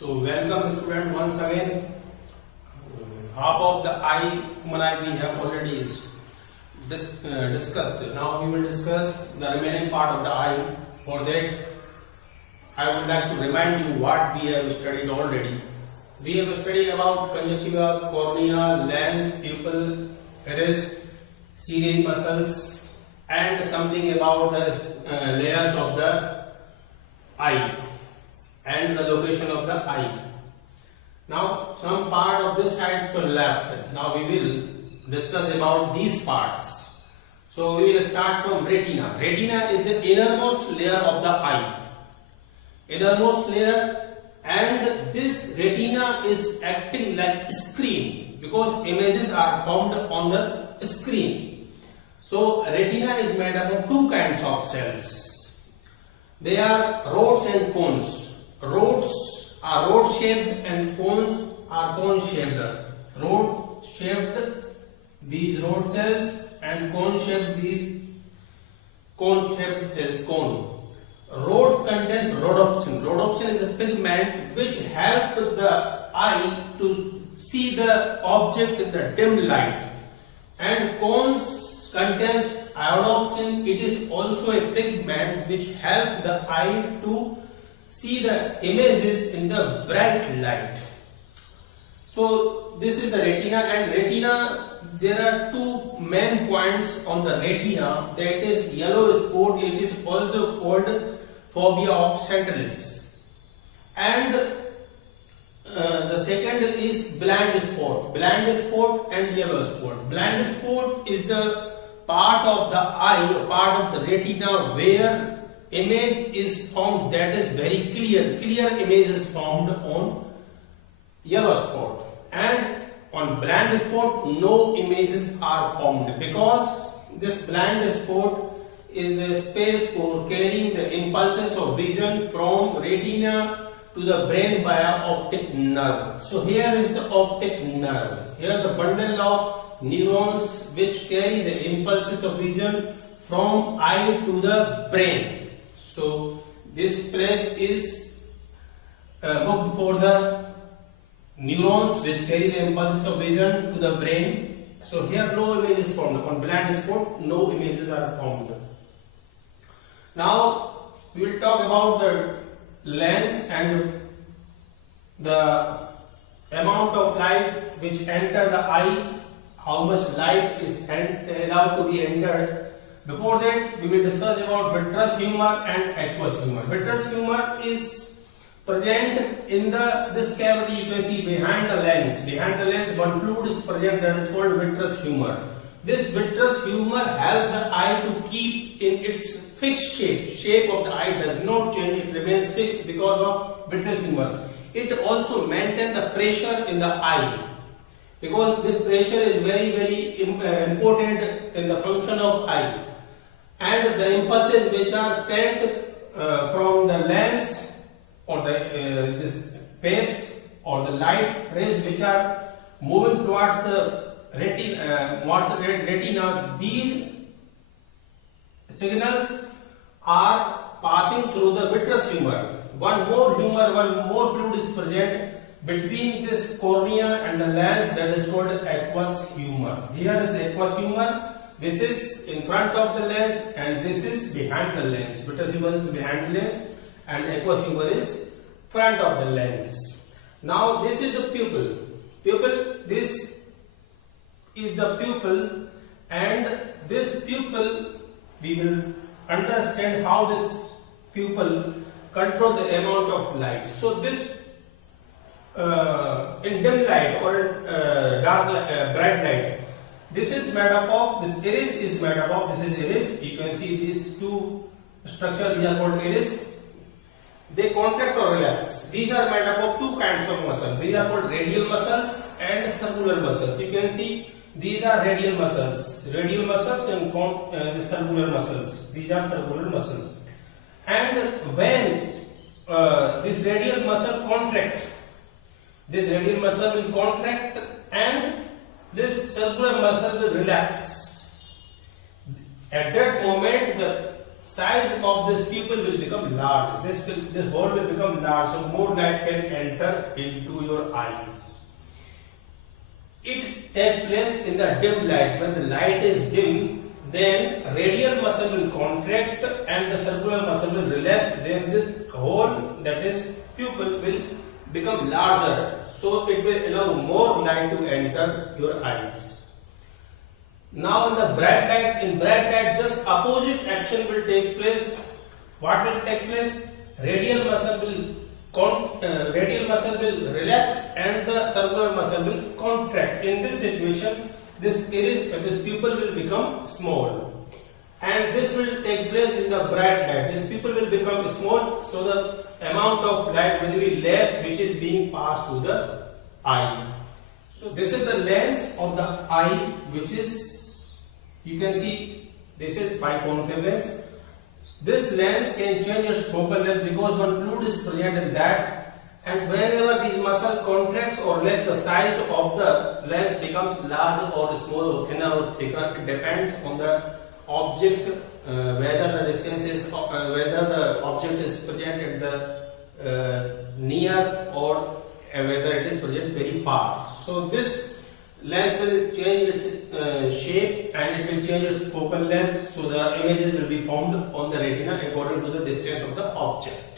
So welcome student once again. Half of the human eye we have already discussed. Now we will discuss the remaining part of the eye. For that I would like to remind you what we have studied already. We have studied about conjunctiva, cornea, lens, pupil, iris, ciliary muscles and something about the layers of the eye and the location of the eye. Now some part of this side were left. Now we will discuss about these parts. So we will start from retina. Retina is the innermost layer of the eye. Innermost layer, and this retina is acting like a screen because images are formed on the screen. So retina is made up of two kinds of cells. They are rods and cones. Rods are rod shaped and cones are cone shaped. Rod shaped these rod cells and cone shaped these cone shaped cells. Cone. Rods contains rhodopsin. Rhodopsin is a pigment which helps the eye to see the object in the dim light. And cones contains iodopsin. It is also a pigment which helps the eye to see the images in the bright light. So this is the retina, and retina, there are two main points on the retina, that is yellow spot. It is also called fovea of Centralis, and the second is blind spot. Blind spot and yellow spot. Blind spot is the part of the eye, part of the retina where image is formed that is very clear. Clear image is formed on yellow spot, and on blind spot no images are formed because this blind spot is the space for carrying the impulses of vision from retina to the brain via optic nerve. So here is the optic nerve. Here is the bundle of neurons which carry the impulses of vision from eye to the brain. So this place is booked for the neurons which carry the impulses of vision to the brain. So here no image is formed. On blind spot no images are formed. Now we will talk about the lens and the amount of light which enter the eye, how much light is allowed to be entered. Before that we will discuss about vitreous humor and aqueous humor. Vitreous humor is present in this cavity. You can see behind the lens. Behind the lens one fluid is present that is called vitreous humor. This vitreous humor helps the eye to keep in its fixed shape. Shape of the eye does not change, it remains fixed because of vitreous humor. It also maintains the pressure in the eye because this pressure is very important in the function of eye. And the impulses which are sent from the lens or the this waves or the light rays which are moving towards the retina, these signals are passing through the vitreous humor. One more fluid is present between this cornea and the lens, that is called aqueous humor. Here is aqueous humor. This is in front of the lens and this is behind the lens. Vitreous humor is behind the lens and aqueous humor is front of the lens. Now this is the pupil. This is the pupil, and this pupil we will understand how this pupil control the amount of light. So this in dim light or bright light, this is made up of, this iris is made up of, this is iris. You can see these two structures, these are called iris. They contract or relax. These are made up of two kinds of muscles. These are called radial muscles and circular muscles. You can see these are radial muscles and the circular muscles. These are circular muscles. And when this radial muscle contracts, this radial muscle will contract and this circular muscle will relax. At that moment the size of this pupil will become large. This hole will become large, so more light can enter into your eyes. It takes place in the dim light. When the light is dim, then radial muscle will contract and the circular muscle will relax. Then this hole, that is pupil, will become larger, so it will allow more light to enter your eyes. Now in the bright light, just opposite action will take place. What will take place? Radial muscle will relax and the circular muscle will contract. In this situation, this pupil will become small, and this will take place in the bright light. This pupil will become small, so the amount of light will be less which is being passed to the eye. So this is the lens of the eye, which is, you can see, this is biconcave lens. This lens can change its focal length because one fluid is present in that, and whenever these muscle contracts or relax, the size of the lens becomes larger or smaller, or thinner or thicker. It depends on the object, whether the distance is, whether the object is present at the near, or whether it is present very far. So this lens will change its shape and it will change its focal length, so the images will be formed on the retina according to the distance of the object.